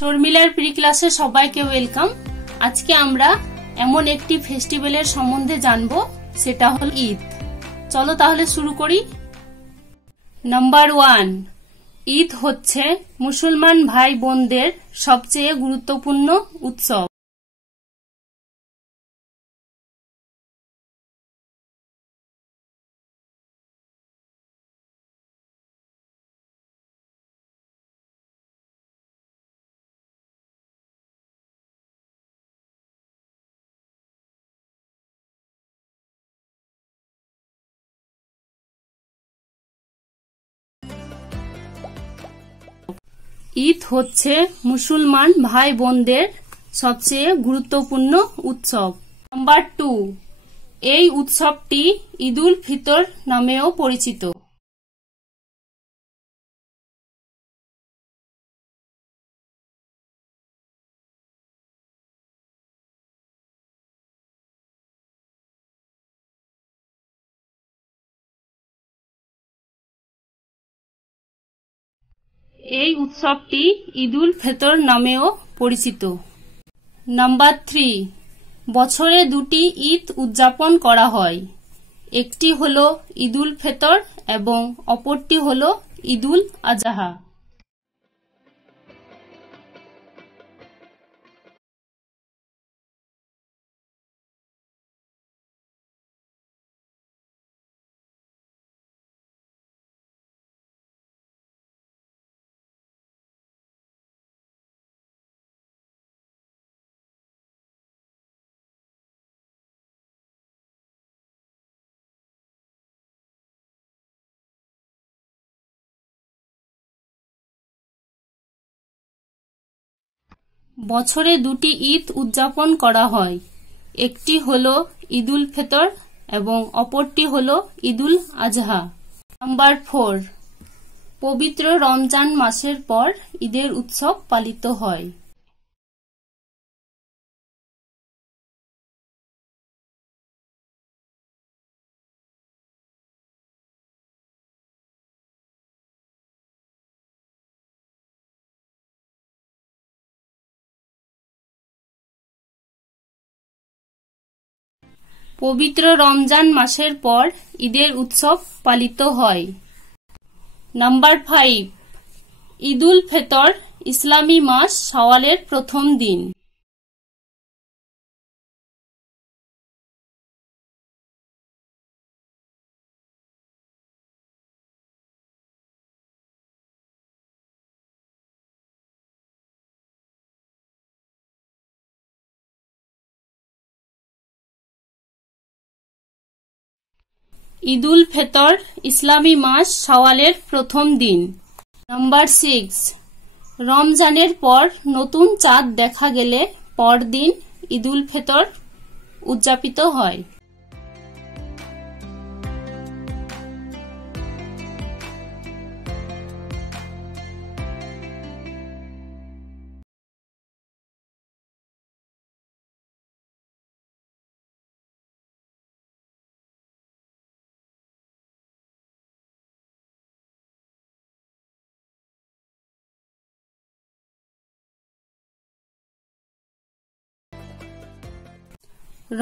শর্মিলার pre ক্লাসে সবাইকে welcome. আজকে আমরা এমন একটি ফেস্টিভ্যালের সম্বন্ধে জানবো, সেটা হল ঈদ। চলো তাহলে শুরু করি। নাম্বার 1, ঈদ হচ্ছে মুসলমান ভাই বোনদের সবচেয়ে গুরুত্বপূর্ণ উৎসব। ঈদ হচ্ছে মুসলমান ভাই বোনদের সবচেয়ে গুরুত্বপূর্ণ উৎসব। নাম্বার 2, এই উৎসবটি ঈদুল ফিতর নামেও পরিচিত। এই উৎসবটি ঈদুল ফিতর নামেও পরিচিত। নাম্বার 3, বছরে দুটি ঈদ উদযাপন করা হয়। একটি হল ঈদুল ফিতর এবং অপরটি হল ঈদুল আজহা। বছরে দুটি ঈদ উদযাপন করা হয়। একটি হল ঈদুল ফিতর এবং অপরটি হল ঈদুল আজহা। নাম্বার 4, পবিত্র রমজান মাসের পর ঈদের উৎসব পালিত হয়। পবিত্র রমজান মাসের পর ঈদের উৎসব পালিত হয়। নাম্বার 5, ঈদুল ফিতর ইসলামী মাস শাওয়ালের প্রথম দিন। ঈদুল ফিতর ইসলামী মাস শাওয়ালের প্রথম দিন। নাম্বার 6, রমজানের পর নতুন চাঁদ দেখা গেলে পরদিন ঈদুল ফিতর উদযাপিত হয়।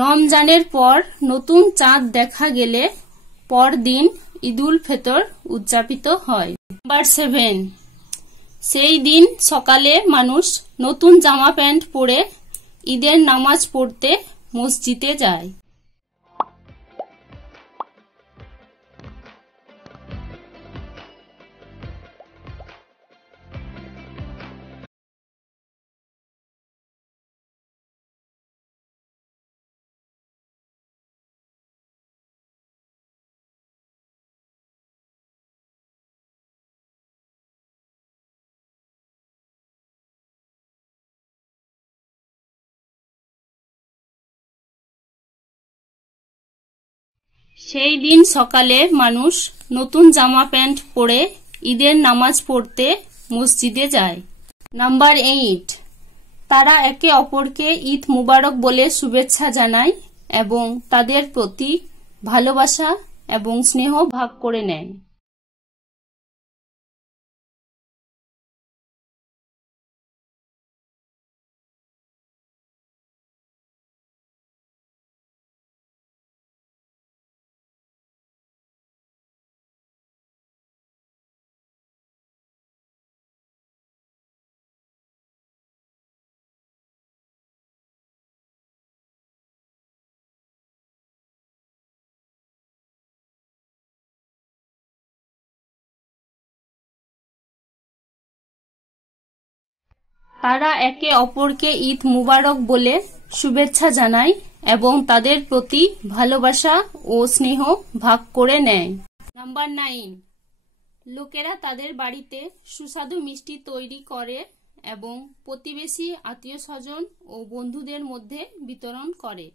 রমজানের পর নতুন চাঁদ দেখা গেলে পরদিন ঈদুল ফিতর উদযাপিত হয়। নাম্বার 7, সেই দিন সকালে মানুষ নতুন জামা প্যান্ট পরে ঈদের নামাজ পড়তে মসজিদে যায়। সেই দিন সকালে মানুষ নতুন জামা প্যান্ট পরে ঈদের নামাজ পড়তে মসজিদে যায়। নাম্বার 8, তারা একে অপরকে ঈদ মুবারক বলে শুভেচ্ছা জানায় এবং তাদের প্রতি ভালোবাসা এবং স্নেহ ভাগ করে নেয়। তারা একে অপরকে ঈদ মুবারক বলে শুভেচ্ছা জানায় এবং তাদের প্রতি ভালোবাসা ও স্নেহ ভাগ করে নেয়। নাম্বার 9, লোকেরা তাদের বাড়িতে সুস্বাদু মিষ্টি তৈরি করে এবং প্রতিবেশী, আত্মীয় স্বজন ও বন্ধুদের মধ্যে বিতরণ করে।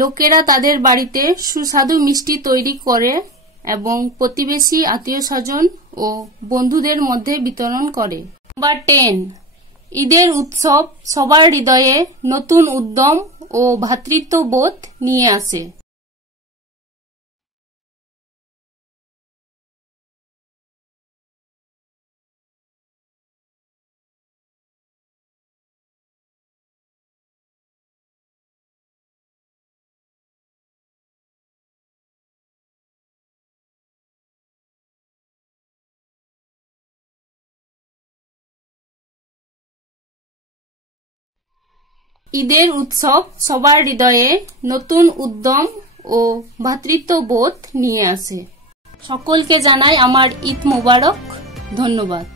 লোকেরা তাদের বাড়িতে সুস্বাদু মিষ্টি তৈরি করে এবং প্রতিবেশী, আত্মীয় স্বজন ও বন্ধুদের মধ্যে বিতরণ করে। নাম্বার 10, ঈদের উৎসব সবার হৃদয়ে নতুন উদ্যম ও ভ্রাতৃত্ববোধ নিয়ে আসে। ঈদের উৎসব সবার হৃদয়ে নতুন উদ্যম ও ভ্রাতৃত্ববোধ নিয়ে আসে। সকলকে জানাই আমার ঈদ মোবারক। ধন্যবাদ।